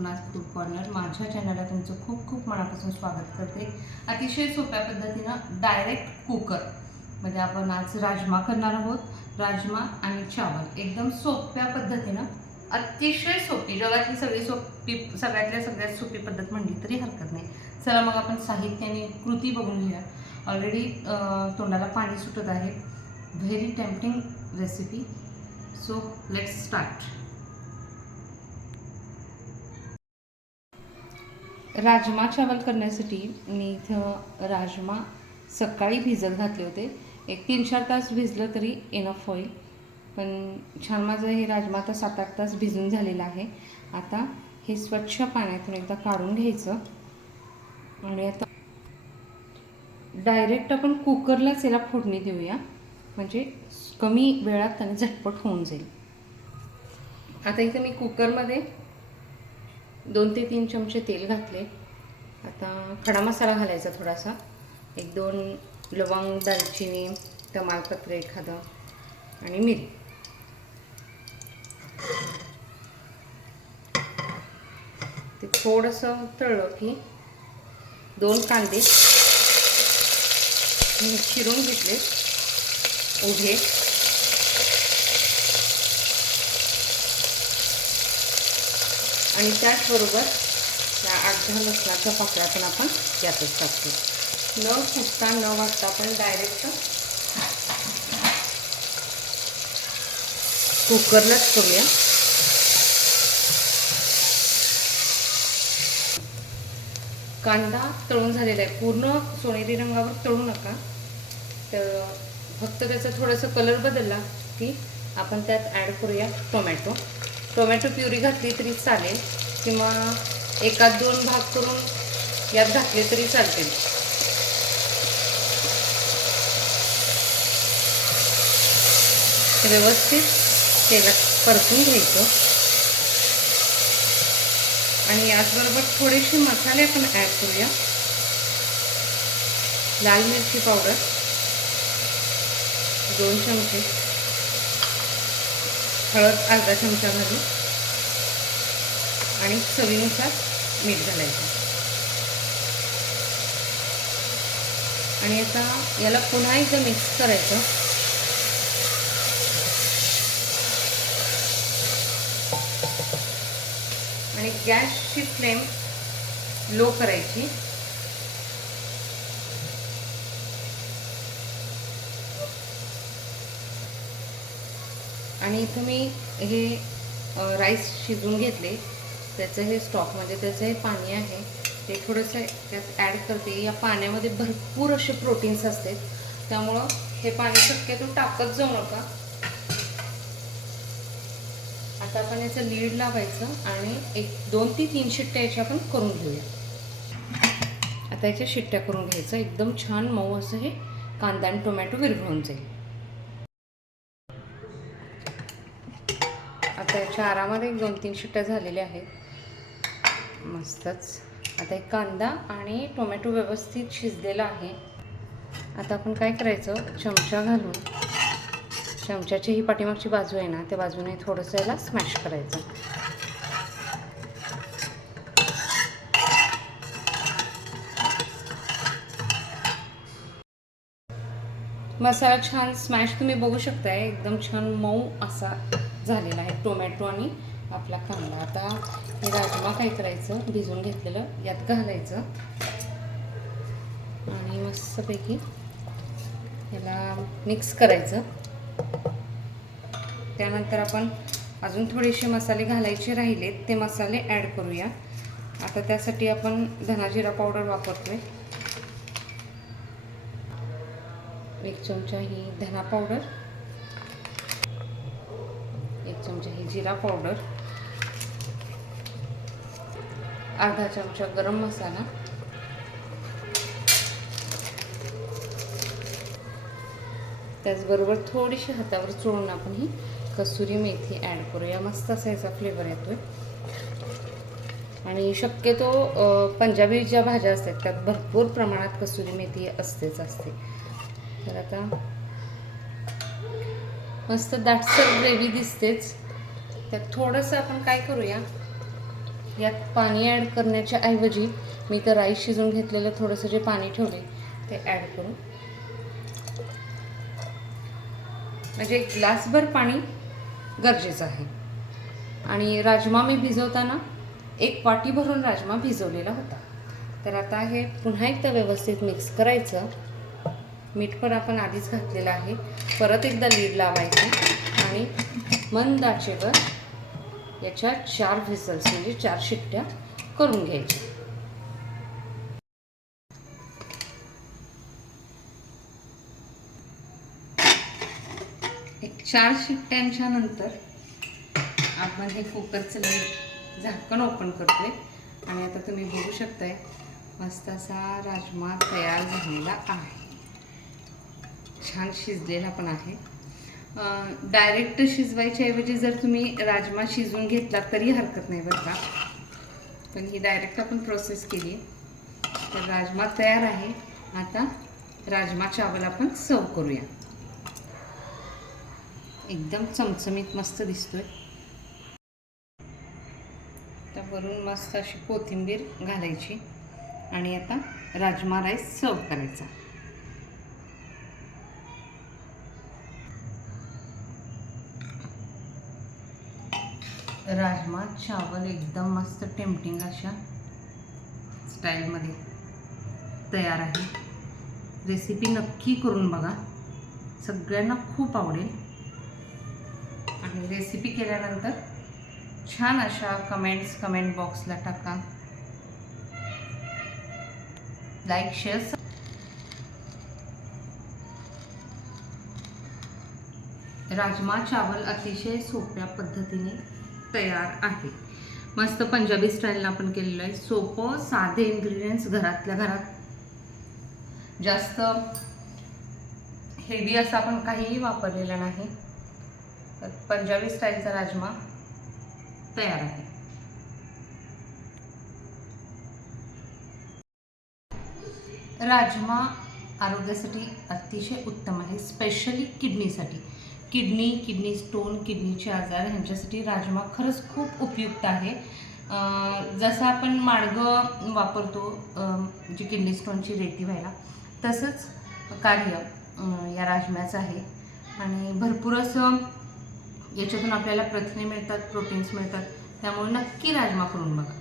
कोकणात food corner माझ्या चॅनलला तुमचं खूप खूप मनापासून स्वागत करते. अतिशय सोप्या पद्धतीनं डायरेक्ट कुकर म्हणजे आपण आज राजमा करणार आहोत. राजमा आणि चावल. एकदम सोप्या पद्धतीनं अतिशय सोपी. जगातली सगळी सोपी सगळ्यातल्या सगळ्यात सोपी पद्धत म्हणली तरी हरकत नाही. चला मग आपण साहित्य आणि कृती बघून घेऊया. ऑलरेडी तोंडाला पाणी सुटत आहे. Very tempting recipe so let's start rajma चावल करण्यासाठी मी इथं राजमा सकाळी भिजत घातले होते. एक तीन चार तास भिजलं तरी एनफ होईल. पण छान माझं हे राजमा आता सात आठ तास भिजून झालेलं आहे. आता हे स्वच्छ पाण्यातून एकदा काढून घ्यायचं. आणि आता डायरेक्ट आपण कुकरलाच याला फोडणी देऊया. म्हणजे कमी वेळात त्याने झटपट होऊन जाईल. आता इथं मी कुकरमध्ये दोन ते तीन चमचे तेल घातले. आता खडा मसाला घालायचा थोडासा. एक दोन लवंग दालचिनी तमालपत्र एखादं आणि मिरी. ते थोडंसं तळलं की दोन कांदे मी चिरून घेतले. उभे आणि त्याचबरोबर त्या आठ दहा लसणाच्या पाकळ्या पण आपण यातच टाकतो. न फुटता न वाटता आपण डायरेक्ट कुकरलाच करूया कांदा तळून झालेला आहे. पूर्ण सोनेरी रंगावर तळू नका. तर फक्त त्याचा थोडासा कलर बदलला की आपण त्यात ॲड करूया टोमॅटो टोमॅटो प्युरी घातली तरी चालेल. किंवा एकात दोन भाग करून यात घातले तरी चालतील. व्यवस्थित तेलात परतून घ्यायचं. आणि याचबरोबर थोडेसे मसाले आपण ॲड करूया. लाल मिरची पावडर दोन चमचे. हळद अर्धा चमचा घालू आणि चवीनुसार मीठ घालायचं. आणि आता याला पुन्हा एकदा मिक्स करायचं. आणि गॅसची फ्लेम लो करायची. आणि इथं मी हे राईस शिजवून घेतले. त्याचं हे स्टॉक म्हणजे त्याचं हे पाणी आहे ते थोडंसं त्यात ॲड करते. या पाण्यामध्ये भरपूर असे प्रोटीन्स असते त्यामुळं हे पाणी शक्यतो टाकत जाऊ नका. आता आपण याचं लीड लावायचं आणि एक दोन ते तीन शिट्ट्या याच्या आपण करून घेऊया. आता याच्या शिट्ट्या करून घ्यायचं. एकदम छान मऊ असं हे कांदा आणि टोमॅटो विरघळून जाईल. आता याच्या आरामात एक दोन तीन शिट्ट्या झालेल्या आहेत. मस्तच. आता एक कांदा आणि टोमॅटो व्यवस्थित शिजलेला आहे. आता आपण काय करायचं? चमचा घालून चमच्याची ही पाठीमागची बाजू आहे ना त्या बाजूने थोडंसं याला स्मॅश करायचं. मसाला छान स्मॅश तुम्ही बघू शकताय. एकदम छान मऊ असा झालेला आहे टोमॅटो आणि आपला कांदा. आता हे राजमा काय करायचं? भिजून घेतलेलं. यात घालायचं. आणि मस्तपैकी याला मिक्स करायचं. त्यानंतर आपण अजून थोडेसे मसाले घालायचे राहिलेत. ते मसाले ॲड करूया. आता त्यासाठी आपण धनाजिरा पावडर वापरतोय. एक चमचा ही धना पावडर एक चमचा ही जिरा पावडर अर्धा चमचा गरम मसाला. त्याचबरोबर थोडीशी हातावर चोळून आपण ही कसुरी मेथी ॲड करूया. मस्त असा याचा फ्लेवर येतोय. आणि शक्यतो पंजाबी ज्या भाज्या असतात त्यात भरपूर प्रमाणात कसुरी मेथी असतेच असते. तर आता मस्त दाटसर ग्रेव्ही दिसतेच. त्यात थोडंसं आपण काय करूया? यात पाणी ॲड करण्याच्या ऐवजी मी तर राईस शिजवून घेतलेलं थोडंसं जे पाणी ठेवले ते ॲड करू. म्हणजे एक ग्लासभर पाणी गरजेचं आहे. आणि राजमा मी भिजवताना एक वाटी भरून राजमा भिजवलेला होता. तर आता हे पुन्हा एकदा व्यवस्थित मिक्स करायचं. मीठ पण आपण आधीच घातलेलं आहे. परत एकदा लीड लावायचं आणि मंद आचेवर याच्या चार व्हेसल्स म्हणजे चार शिट्ट्या करून घ्यायच्या. एक चार शिट्ट्यांच्या नंतर आपण हे कुकरचं lid झाकण ओपन करतोय. आणि आता तुम्ही बघू शकताय मस्त असा राजमा तयार झालेला आहे. छान शिजलेला पण आहे. डायरेक्ट शिजवायच्या ऐवजी जर तुम्ही राजमा शिजवून घेतला तरी हरकत नाही बरं का. पण ही डायरेक्ट आपण प्रोसेस केली. तर राजमा तयार आहे. आता राजमा चावल आपण सर्व करूया. एकदम चमचमीत मस्त दिसतोय. आता वरून मस्त अशी कोथिंबीर घालायची आणि आता राजमा राईस सर्व करायचा. राजमा चावल एकदम मस्त टेम्पटिंग अशा स्टाईलमध्ये तयार आहे. रेसिपी नक्की करून बघा. सगळ्यांना खूप आवडेल. आणि रेसिपी केल्यानंतर छान अशा कमेंट्स कमेंट बॉक्सला टाका. लाईक शेअर राजमा चावल अतिशय सोप्या पद्धतीने तयार आहे. मस्त पंजाबी स्टाईलनं आपण केलेलं आहे. सोपं साधे इन्ग्रेडियंट्स घरातल्या घरात. जास्त हेवी असं आपण काहीही वापरलेलं नाही. तर पंजाबी स्टाईलचा राजमा तयार आहे. राजमा आरोग्यासाठी अतिशय उत्तम आहे स्पेशली किडनीसाठी किडनी किडनी स्टोन किडनीचे आजार ह्यांच्यासाठी राजमा खरंच खूप उपयुक्त आहे. जसं आपण मार्ग वापरतो जी किडनी स्टोनची रेती व्हायला तसंच कार्य या राजम्याचं आहे. आणि भरपूर असं याच्यातून आपल्याला प्रथिने मिळतात प्रोटीन्स मिळतात त्यामुळे नक्की राजमा करून बघा.